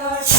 guys.